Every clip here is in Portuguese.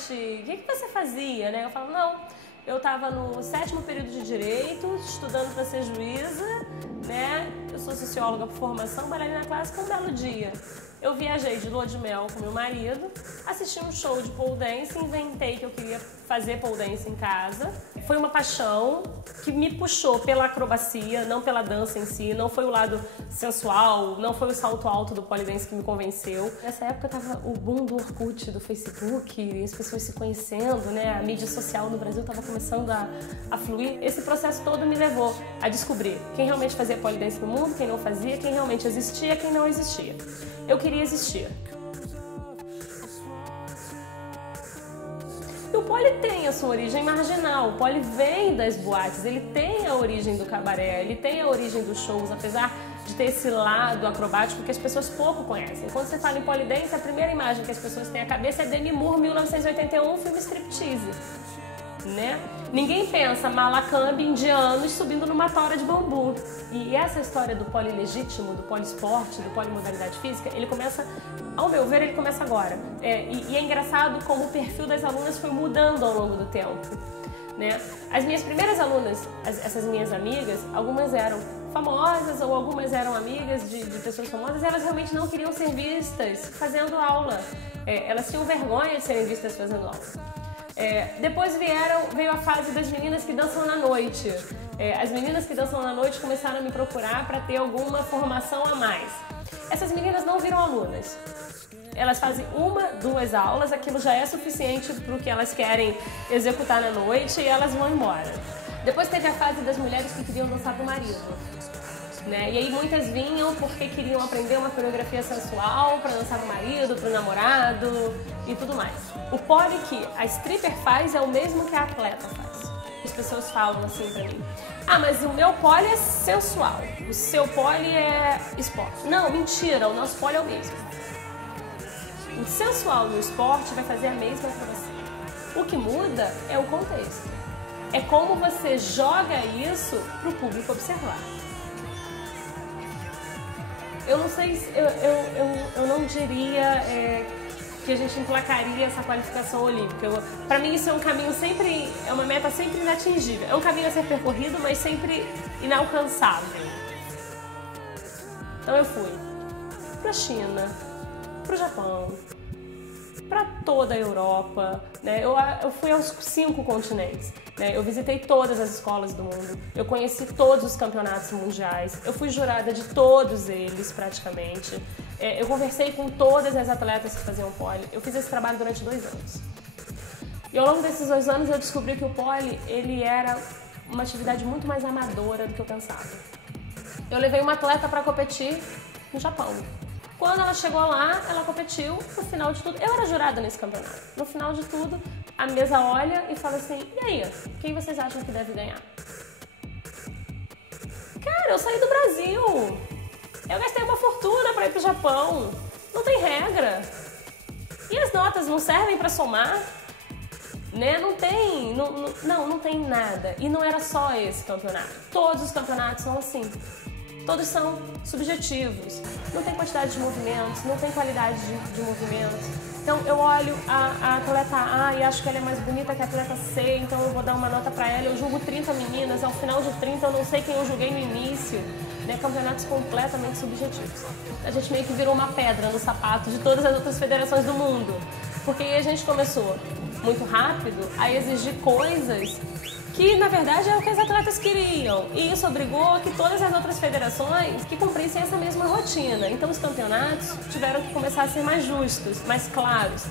Nath, o que você fazia, né? Eu falo, não, eu estava no 7º período de Direito, estudando para ser juíza, né? Eu sou socióloga por formação, bailarina clássica. Um belo dia, eu viajei de lua de mel com meu marido, assisti um show de pole dance, inventei que eu queria fazer pole dance em casa. Foi uma paixão que me puxou pela acrobacia, não pela dança em si, não foi o lado sensual, não foi o salto alto do pole dance que me convenceu. Nessa época tava o boom do Orkut, do Facebook, as pessoas se conhecendo, né? A mídia social no Brasil estava começando a fluir. Esse processo todo me levou a descobrir quem realmente fazia pole dance no mundo, quem não fazia, quem realmente existia, quem não existia. Eu queria existir. E o pole tem a sua origem marginal, o pole vem das boates, ele tem a origem do cabaré, ele tem a origem dos shows, apesar de ter esse lado acrobático que as pessoas pouco conhecem. Quando você fala em pole dance, a primeira imagem que as pessoas têm à cabeça é Demi Moore, 1981, filme striptease, né? Ninguém pensa Malakamba indianos subindo numa tora de bambu. E essa história do pole legítimo, do pole esporte, do pole modalidade física, ele começa, ao meu ver, ele começa agora. E é engraçado como o perfil das alunas foi mudando ao longo do tempo, né? As minhas primeiras alunas, essas minhas amigas, algumas eram famosas ou algumas eram amigas de pessoas famosas, elas realmente não queriam ser vistas fazendo aula. Elas tinham vergonha de serem vistas fazendo aula. Depois veio a fase das meninas que dançam na noite. As meninas que dançam na noite começaram a me procurar para ter alguma formação a mais. Essas meninas não viram alunas. Elas fazem 1, 2 aulas, aquilo já é suficiente para o que elas querem executar na noite e elas vão embora. Depois teve a fase das mulheres que queriam dançar para o marido. Né? E aí muitas vinham porque queriam aprender uma coreografia sensual para dançar pro marido, pro namorado e tudo mais. O pole que a stripper faz é o mesmo que a atleta faz. As pessoas falam assim pra mim: ah, mas o meu pole é sensual, o seu pole é esporte. Não, mentira, o nosso pole é o mesmo. O sensual e o esporte vai fazer a mesma pra você. O que muda é o contexto. É como você joga isso pro público observar. Eu não sei, eu não diria que a gente emplacaria essa qualificação olímpica. Para mim isso é um caminho sempre, é uma meta sempre inatingível. É um caminho a ser percorrido, mas sempre inalcançável. Então eu fui para a China, para o Japão, para toda a Europa, né? Eu fui aos 5 continentes, né? Eu visitei todas as escolas do mundo, eu conheci todos os campeonatos mundiais, eu fui jurada de todos eles praticamente, eu conversei com todas as atletas que faziam pole, eu fiz esse trabalho durante 2 anos. E ao longo desses 2 anos eu descobri que o pole, ele era uma atividade muito mais amadora do que eu pensava. Eu levei uma atleta para competir no Japão. Quando ela chegou lá, ela competiu, no final de tudo, eu era jurada nesse campeonato. No final de tudo, a mesa olha e fala assim: e aí, quem vocês acham que deve ganhar? Cara, eu saí do Brasil, eu gastei uma fortuna para ir pro Japão, não tem regra. E as notas não servem para somar? Né? Não tem nada. E não era só esse campeonato, todos os campeonatos são assim. Todos são subjetivos, não tem quantidade de movimentos, não tem qualidade de movimentos. Então eu olho a atleta A e acho que ela é mais bonita que a atleta C, então eu vou dar uma nota para ela, eu julgo 30 meninas, ao final de 30 eu não sei quem eu julguei no início, né? Campeonatos completamente subjetivos. A gente meio que virou uma pedra no sapato de todas as outras federações do mundo, porque aí a gente começou muito rápido a exigir coisas que na verdade era o que as atletas queriam, e isso obrigou a que todas as outras federações que cumprissem essa mesma rotina. Então os campeonatos tiveram que começar a ser mais justos, mais claros.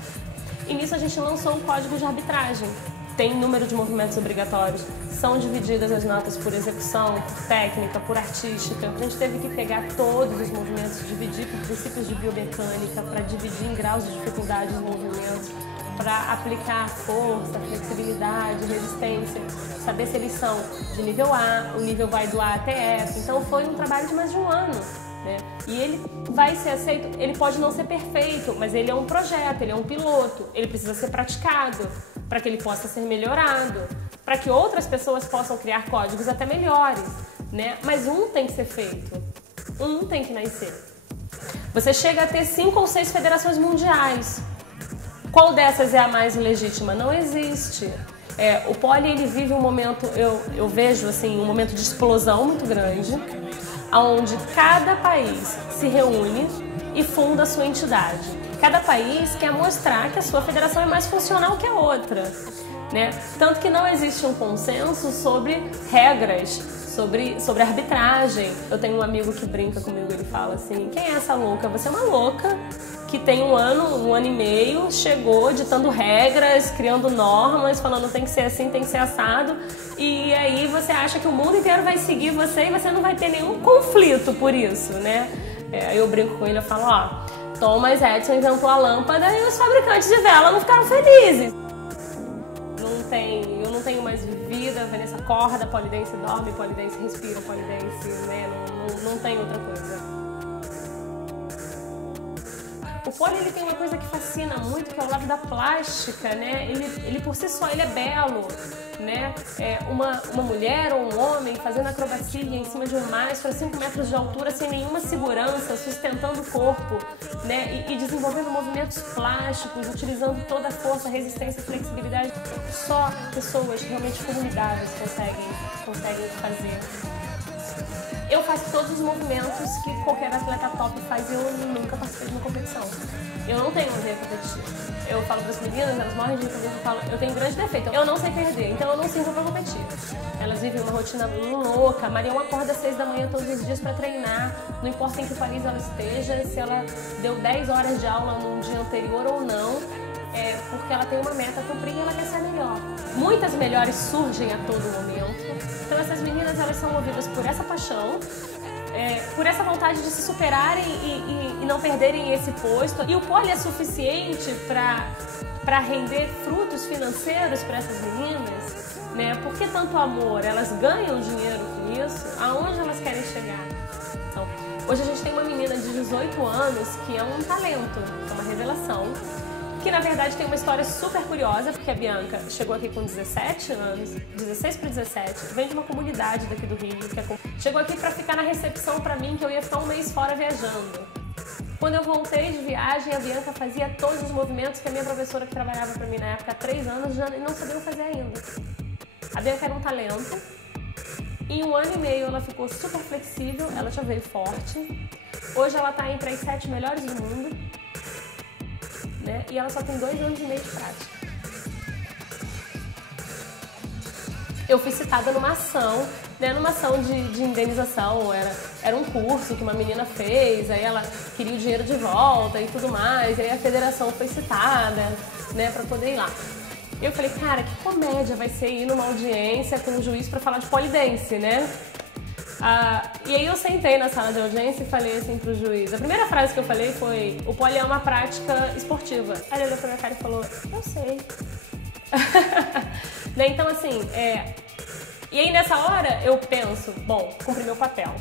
E nisso a gente lançou um código de arbitragem. Tem número de movimentos obrigatórios, são divididas as notas por execução, por técnica, por artística. A gente teve que pegar todos os movimentos, dividir por princípios de biomecânica, para dividir em graus de dificuldade os movimentos, para aplicar força, flexibilidade, resistência, saber se eles são de nível A, o nível vai do A até F. Então foi um trabalho de mais de 1 ano, né? E ele vai ser aceito, ele pode não ser perfeito, mas ele é um projeto, ele é um piloto, ele precisa ser praticado para que ele possa ser melhorado, para que outras pessoas possam criar códigos até melhores, né? Mas um tem que ser feito, um tem que nascer. Você chega a ter 5 ou 6 federações mundiais. Qual dessas é a mais legítima? Não existe. O poli, ele vive um momento, eu vejo assim, um momento de explosão muito grande, onde cada país se reúne e funda a sua entidade. Cada país quer mostrar que a sua federação é mais funcional que a outra, né? Tanto que não existe um consenso sobre regras, sobre arbitragem. Eu tenho um amigo que brinca comigo, ele fala assim: quem é essa louca? Você é uma louca que tem um ano e meio, chegou ditando regras, criando normas, falando tem que ser assim, tem que ser assado, e aí você acha que o mundo inteiro vai seguir você e você não vai ter nenhum conflito por isso, né? Aí eu brinco com ele, eu falo, ó, Thomas Edison inventou a lâmpada e os fabricantes de vela não ficaram felizes. Eu não tenho mais vida, Vanessa acorda, polidense dorme, polidense respira, polidense, né? Não tem outra coisa. O poli, ele tem uma coisa que fascina muito, que é o lado da plástica, né? Ele por si só, ele é belo, né? Uma mulher ou um homem fazendo acrobacia em cima de um mastro a 5 metros de altura, sem nenhuma segurança, sustentando o corpo, né? E desenvolvendo movimentos plásticos, utilizando toda a força, resistência, flexibilidade. Só pessoas realmente formidáveis conseguem fazer. Eu faço todos os movimentos que qualquer atleta top faz e eu nunca participei de uma competição. Eu não tenho uma veia competitiva. Eu falo para as meninas, elas morrem de rir, eu tenho um grande defeito. Eu não sei perder, então eu não sirvo para competir. Elas vivem uma rotina louca. A Marião acorda às 6 da manhã todos os dias para treinar. Não importa em que país ela esteja, se ela deu 10 horas de aula num dia anterior ou não. Porque ela tem uma meta a cumprir e ela quer ser melhor. Muitas melhores surgem a todo momento. Então essas meninas, elas são movidas por essa paixão, por essa vontade de se superarem e não perderem esse posto. E o poli é suficiente para render frutos financeiros para essas meninas, né? Por que tanto amor? Elas ganham dinheiro com isso? Aonde elas querem chegar? Então, hoje a gente tem uma menina de 18 anos que é um talento, é uma revelação, que na verdade tem uma história super curiosa, porque a Bianca chegou aqui com 17 anos, 16 para 17, vem de uma comunidade daqui do Rio, chegou aqui para ficar na recepção para mim, que eu ia ficar um mês fora viajando. Quando eu voltei de viagem, a Bianca fazia todos os movimentos que a minha professora, que trabalhava para mim na época há 3 anos, já não sabia fazer ainda. A Bianca era um talento. Em 1 ano e meio ela ficou super flexível, ela já veio forte. Hoje ela está entre as 7 melhores do mundo. Né? E ela só tem 2 anos e meio de prática. Eu fui citada numa ação, né? Numa ação de indenização, era um curso que uma menina fez, aí ela queria o dinheiro de volta e tudo mais, aí a federação foi citada, né, para poder ir lá. E eu falei, cara, que comédia vai ser ir numa audiência com um juiz para falar de polidense, né? E aí eu sentei na sala de audiência e falei assim pro juiz. A primeira frase que eu falei foi: o poli é uma prática esportiva. Aí ele olhou pra minha cara e falou: eu sei. Né? Então assim, e aí nessa hora eu penso, bom, cumpri meu papel.